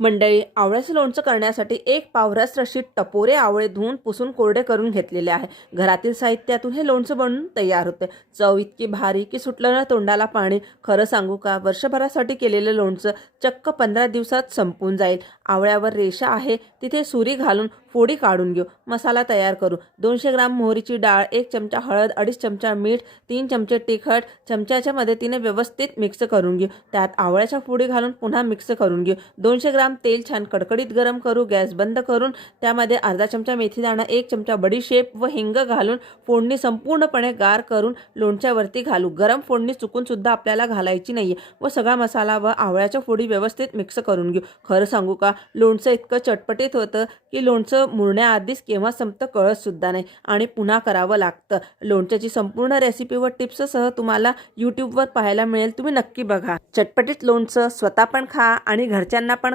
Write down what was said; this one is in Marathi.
मंडळी, आवळ्याचं लोणचं करण्यासाठी 1 पाव रसरशीत टपोरे आवळे धुवून पुसून कोरडे करून घेतलेले आहे. घरातील साहित्यातून हे लोणचं बनून तयार होते. चव इतकी भारी की सुटलं ना तोंडाला पाणी. खरं सांगू का, वर्षभरासाठी केलेलं लोणचं चक्क 15 दिवसात संपून जाईल. आवळ्यावर रेषा आहे तिथे सुरी घालून फोडी काढून घेऊ. मसाला तयार करू. 200 ग्राम मोहरीची डाळ, 1 चमचा हळद, 2.5 चमचा मीठ, 3 चमचे तिखट चमच्याच्या मदतीने व्यवस्थित मिक्स करून घेऊ. त्यात आवळ्याच्या फोडी घालून पुन्हा मिक्स करून घेऊ. 200 ग्राम तेल छान कडकडीत गरम करू. गॅस बंद करून त्यामध्ये अर्धा चमचा मेथीदाणा, 1 चमचा बडीशेप व हिंग घालून फोडणी संपूर्णपणे गार करून लोणच्यावरती घालू. गरम फोडणी चुकून सुद्धा आपल्याला घालायची नाहीये व सगळा मसाला व आवळ्याच्या फोडी व्यवस्थित मिक्स करून घेऊ. खरं सांगू का, लोणचं इतकं चटपटीत होतं की लोणचं मुरण्याआधीच केव्हा संपतं कळत सुद्धा नाही आणि पुन्हा करावं लागतं. लोणच्याची संपूर्ण रेसिपी व टिप्ससह तुम्हाला YouTubeवर पाहायला मिळेल. तुम्ही नक्की बघा. चटपटीत लोणचं स्वतः पण खा आणि घरच्यांना पण